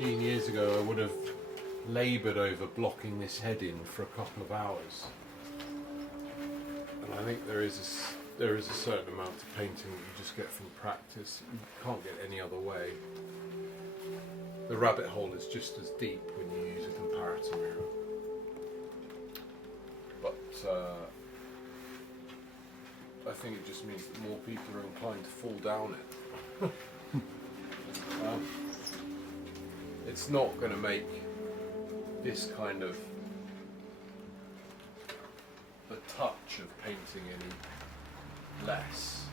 Years ago I would have laboured over blocking this head in for a couple of hours, and I think there is a certain amount of painting that you just get from practice. You can't get any other way. The rabbit hole is just as deep when you use a comparator mirror, but I think it just means that more people are inclined to fall down it. It's not going to make this kind of the touch of painting any less.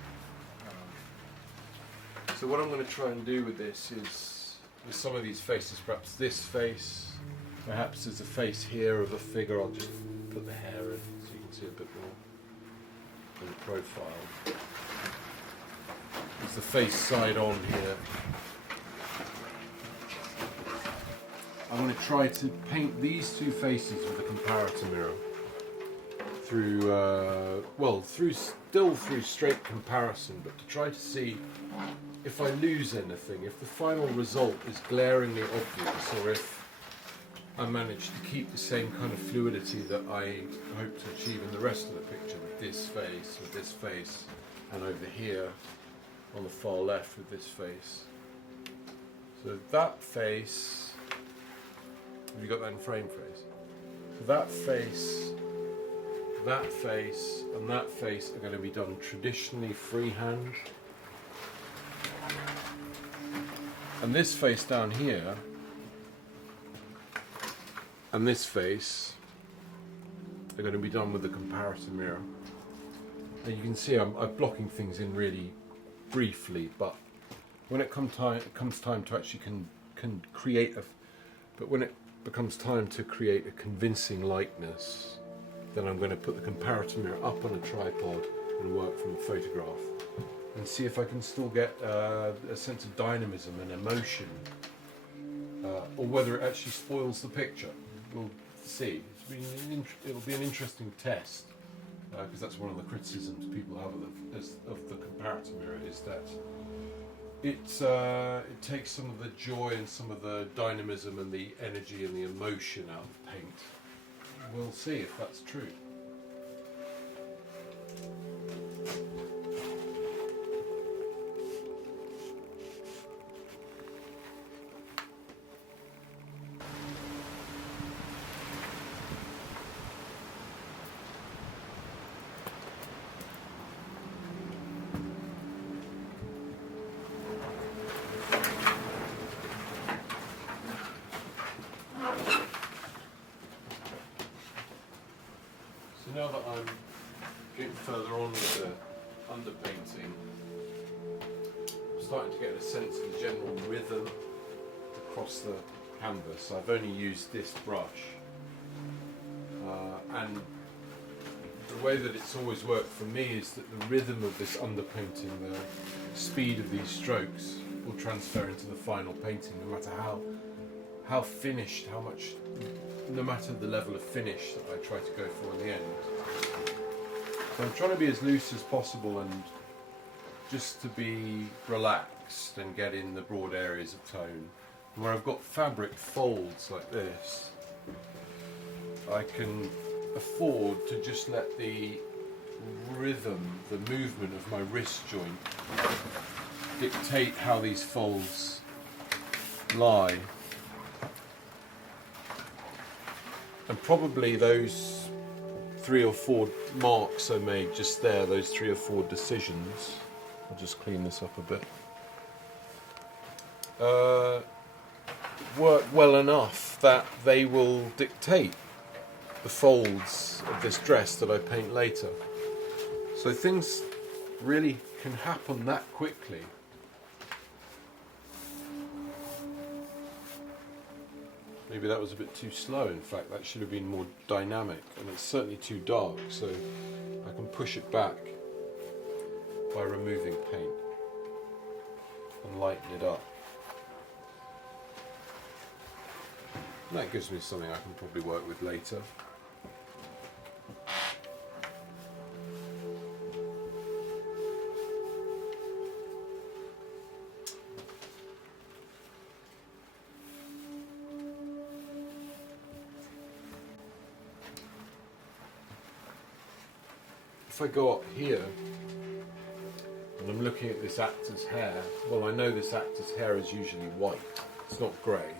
So what I'm going to try and do with this is, with some of these faces, perhaps this face, perhaps there's a face here of a figure. I'll just put the hair in so you can see a bit more in the profile. There's the face side on here. I'm going to try to paint these two faces with a comparator mirror through straight comparison, but to try to see if I lose anything, if the final result is glaringly obvious, or if I manage to keep the same kind of fluidity that I hope to achieve in the rest of the picture with this face, and over here on the far left with this face. So that face. Have you got that in frame, Fraser? That face, and that face are going to be done traditionally freehand. And this face down here, and this face, are going to be done with the comparator mirror. And you can see I'm blocking things in really briefly, but when it comes time to actually can create when it becomes time to create a convincing likeness, then I'm going to put the comparator mirror up on a tripod and work from a photograph and see if I can still get a sense of dynamism and emotion, or whether it actually spoils the picture. We'll see. It'll be an interesting test, because that's one of the criticisms people have of the comparator mirror, is that it takes some of the joy and some of the dynamism and the energy and the emotion out of paint. We'll see if that's true. Now that I'm getting further on with the underpainting, I'm starting to get a sense of the general rhythm across the canvas. I've only used this brush, and the way that it's always worked for me is that the rhythm of this underpainting, the speed of these strokes, will transfer into the final painting, no matter how finished, no matter the level of finish that I try to go for in the end. So I'm trying to be as loose as possible and just to be relaxed and get in the broad areas of tone. And where I've got fabric folds like this, I can afford to just let the rhythm, the movement of my wrist joint dictate how these folds lie. And probably those 3 or 4 marks I made just there, those 3 or 4 decisions, I'll just clean this up a bit, work well enough that they will dictate the folds of this dress that I paint later. So things really can happen that quickly. Maybe that was a bit too slow, in fact that should have been more dynamic, and it's certainly too dark, so I can push it back by removing paint and lighten it up. And that gives me something I can probably work with later. If I go up here and I'm looking at this actor's hair, well, I know this actor's hair is usually white, it's not grey,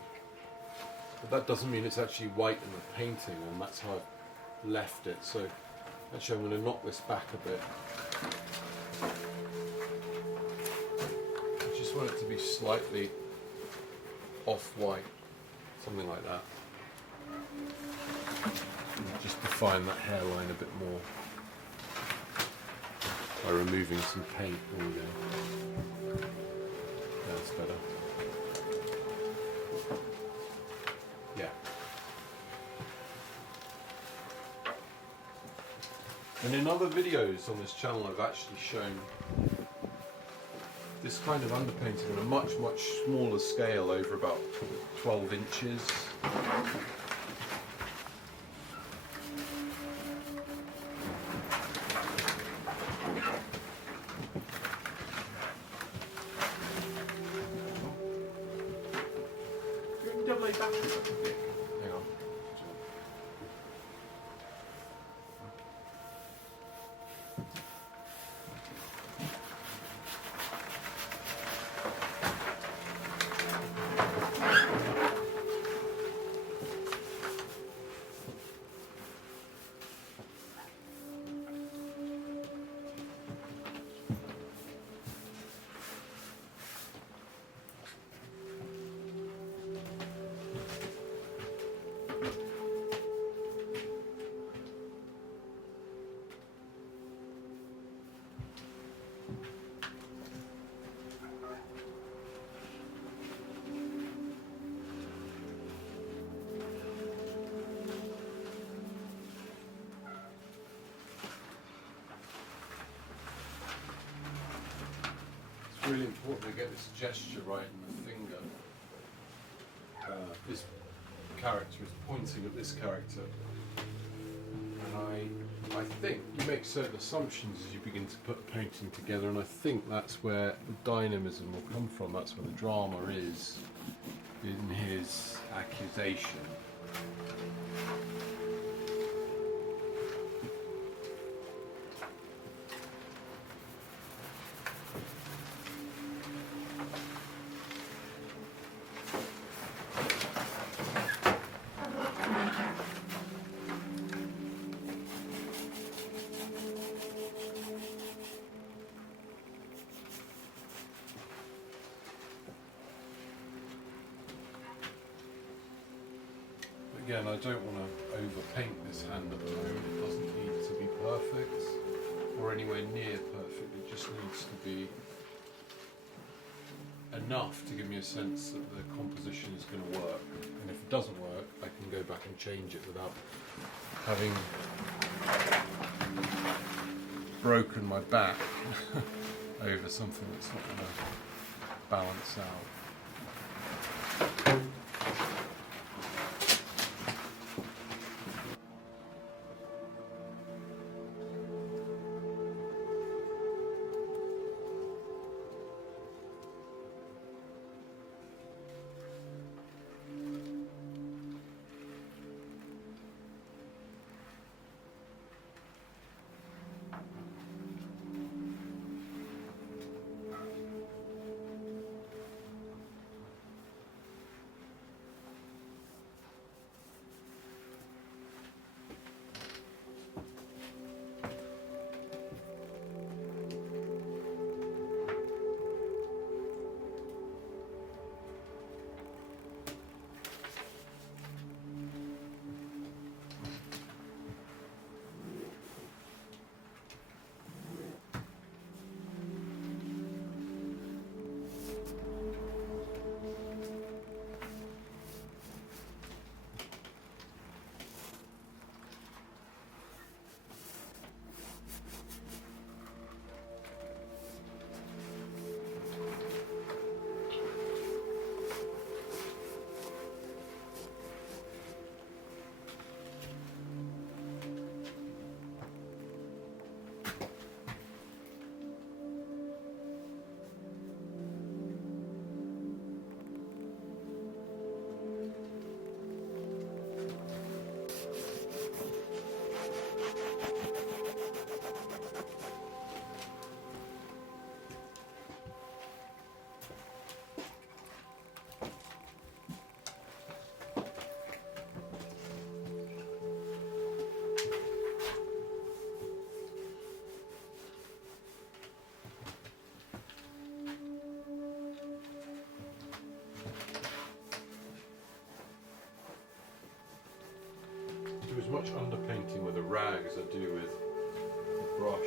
but that doesn't mean it's actually white in the painting, and that's how I've left it. So actually I'm going to knock this back a bit. I just want it to be slightly off-white, something like that. And just define that hairline a bit more by removing some paint. There we go. That's better. Yeah. And in other videos on this channel I've actually shown this kind of underpainting on a much smaller scale, over about 12 inches. Hang on. It's really important to get this gesture right in the finger. This character is pointing at this character, and I think you make certain assumptions as you begin to put the painting together, and I think that's where the dynamism will come from. That's where the drama is in his accusation. Again, I don't want to overpaint this hand at the moment. It doesn't need to be perfect or anywhere near perfect. It just needs to be enough to give me a sense that the composition is going to work. And if it doesn't work, I can go back and change it without having broken my back over something that's not going to balance out. as much underpainting with a rag as I do with a brush.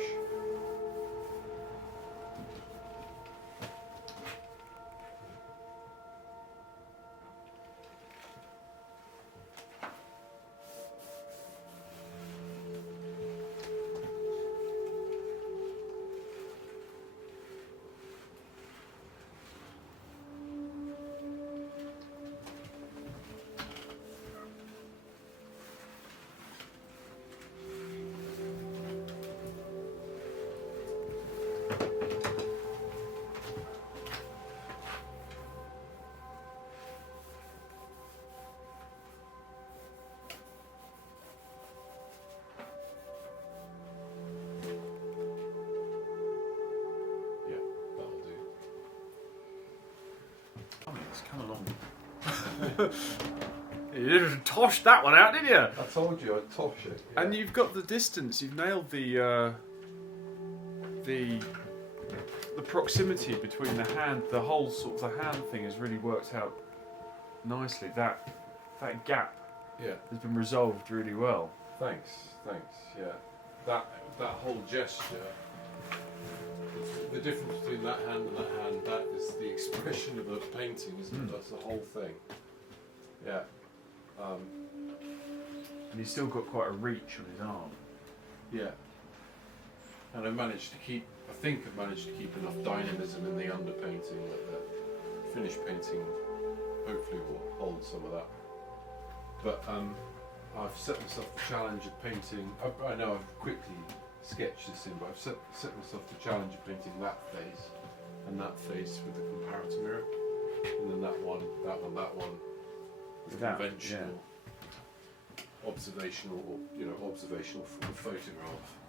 It's come along. You didn't tosh that one out, did you? I told you I'd tosh it. Yeah. And you've got the distance. You've nailed the proximity between the hand. The whole sort of the hand thing has really worked out nicely. That gap Yeah. has been resolved really well. Thanks. Yeah. That whole gesture. The difference between that hand and that hand. That is the expression of a painting, isn't it? That's the whole thing. Yeah. And he's still got quite a reach on his arm. Yeah. And I think I've managed to keep enough dynamism in the underpainting that the finished painting hopefully will hold some of that. But I've set myself the challenge of painting. I know I've quickly sketched this in, but I've set myself the challenge of painting that face and that face with the comparator mirror, and then that one with conventional, observational, observational from the photograph.